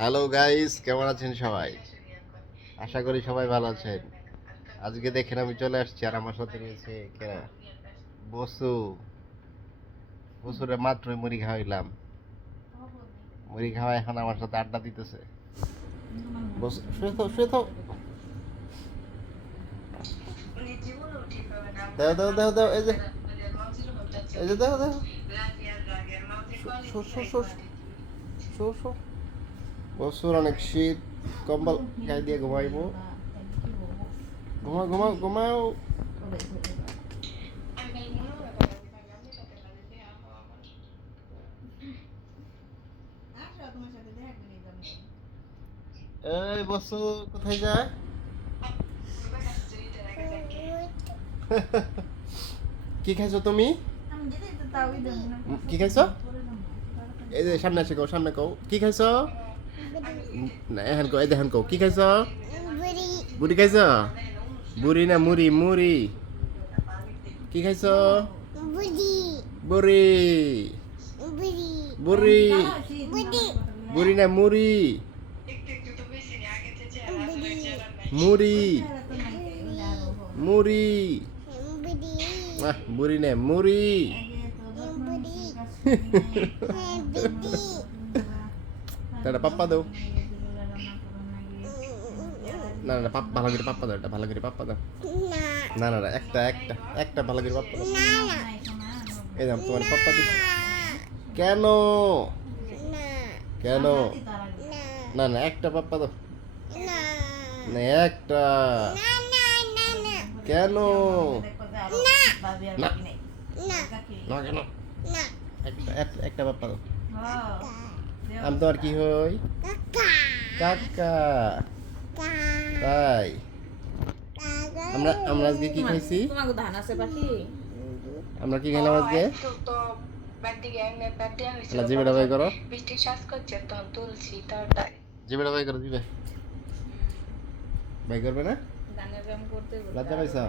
Hello guys কেমন আছেন সবাই? আশা করি সবাই ভালো আছেন। আজকে দেখেন আমি চলে আসছি আর আমার সাথে রয়েছে? বসু। বসুরে মাত্রই মুড়ি খাওয়াইলাম। মুড়ি খাওয়াই এখন আমার সাথে আড্ডা দিতেছে। বসু, শুয়ে থাও দাও এই যে। এই যে, দাও দাও। শো শো। বসুর অনেক শীত, কম্বল গায়ে দিয়ে ঘুমাইবো। ঘুমাও ঘুমাও ঘুমাও। এই বসু, কোথায় যায়? কি খাইছো তুমি? কি খাইছো? এই যে, সামনে এসে কও, সামনে কও। কি খাইছো? এখন কও এই দেখেন কও কি খাইছো বুড়ি খাইছো বুড়ি না মুড়ি মুড়ি কি খাইছো বুড়ি বুড়ি বুড়ি না মুড়ি মুড়ি মুড়ি আহ, বুড়ি না মুড়ি দাদা পাপ্পা দাও না না পাপ ভালো করে পাপ্পা দাও এটা ভালো করে পাপ্পা দাও না। না না একটা একটা একটা ভালো করে পাপ্পা দাও এই দাম তোমার পাপ্পা দিচ্ছি কেন? কেন? না। না একটা পাপ্পা দাও না। একটা। কেন? না। না। কেন? একটা একটা- একটা পাপ্পা দাও আমি তোমার কি হই? কাকা। তাই? আমরা আমরা আজকে কি খাইছি? তোমাকে ধান আছে পাখি আমরা কি খেলাম আজকে? জিবেটা বাই করো। বৃষ্টি শ্বাস করছে তখন তুলছি তার তাই জিবেটা ভাই করো দিবে ভাই করবে না? গানের ব্যায়াম করতে লজ্জা পাইছো?